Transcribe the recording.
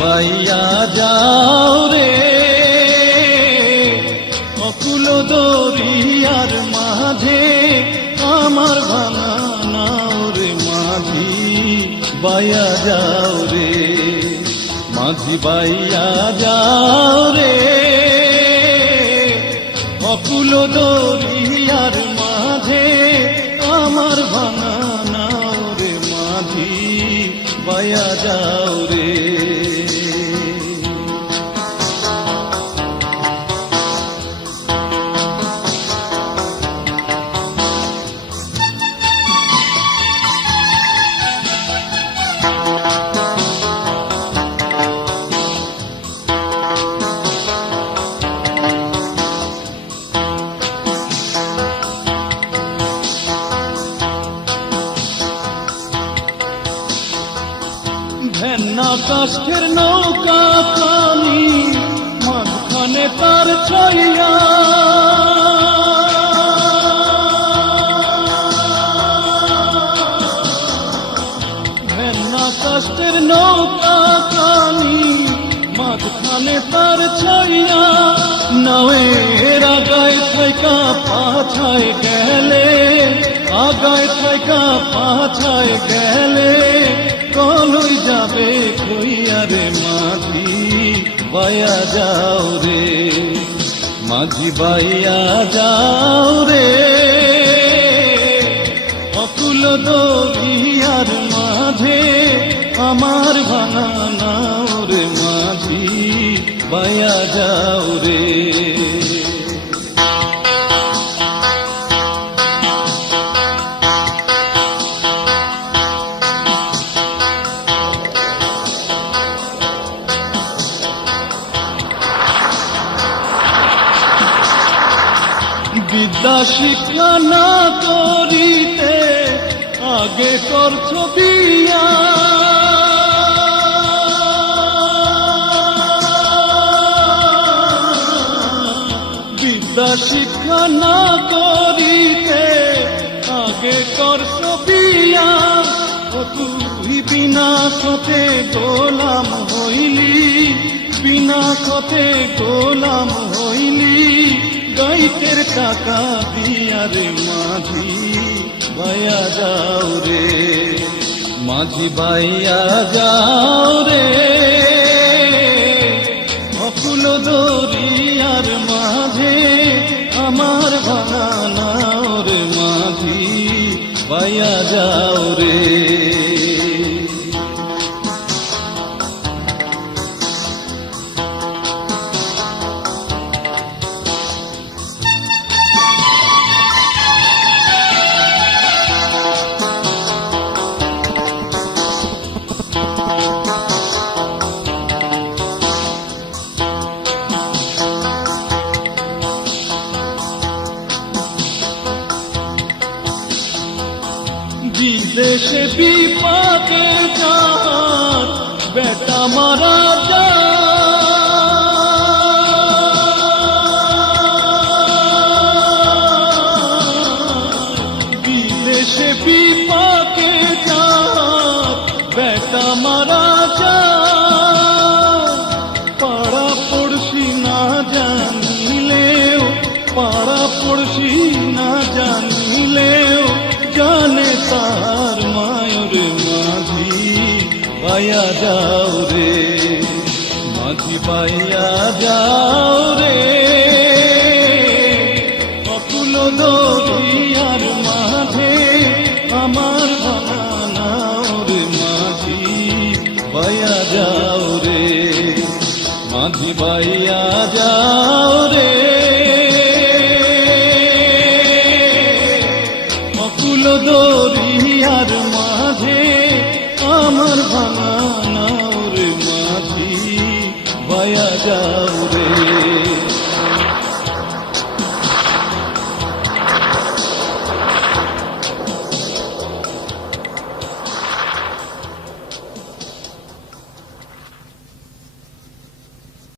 বাইয়া যাও রে অকুল দরিয়ার মাঝে আমার ভাঙা নাও রে মাঝি বাইয়া যাও রে মাঝি বাইয়া যাও রে অকুল দরিয়ার মাঝে আমার ভাঙা নাও রে মাঝি বাইয়া যাও রে ভেন্না কাষ্ঠের নৌকা খানি মাঝখানে তার ছইয়া ভেন্না কাষ্ঠের নৌকা খানি মাঝখানে তার ছইয়া নাওয়ের আগায় থাইকা পাছায় গেলে আগায় থাইকা পাছায় গেলে কলই যাবে কইয়া রে মাঝি বাইয়া যাও রে মাঝি বাইয়া যাও রে অকুল দরিয়ার মাঝে আমার ভাঙা নাও রে মাঝি বাইয়া যাও রে বিদ্যা শিক্ষা না করিতে আগে করছ বিয়া বিদ্যা শিক্ষা না করিতে আগে করছ বিয়া ও তুই বিনা সতে গোলাম হইলি বিনা সতে গোলাম হইলি গাইতের টাকা দিয়া রে মাঝি বাইয়া যাও রে মাঝি বাইয়া যাও রে অকুল দরিয়ার মাঝে আমার ভাঙা নাও রে মাঝি বাইয়া যাও রে বিদেশে বিপাকে যার বেটা মারা যায় বিদেশে বিপাকে যার বেটা মারা যায় পাড়া পড়শি না জানিলেও পাড়া পড়শি না জানিলেও জানে তার মায়ুর মাঝি বাইয়া যাও রে মাঝি বাইয়া যাও রে অকুল দরিয়ার মাঝে আমার ভাঙা নাও রে মাঝি বাইয়া যাও রে মাঝি বাইয়া যাও রে অকুল দরিয়ার মাঝে আমার ভাঙা নাও রে মাঝি বাইয়া যাও রে।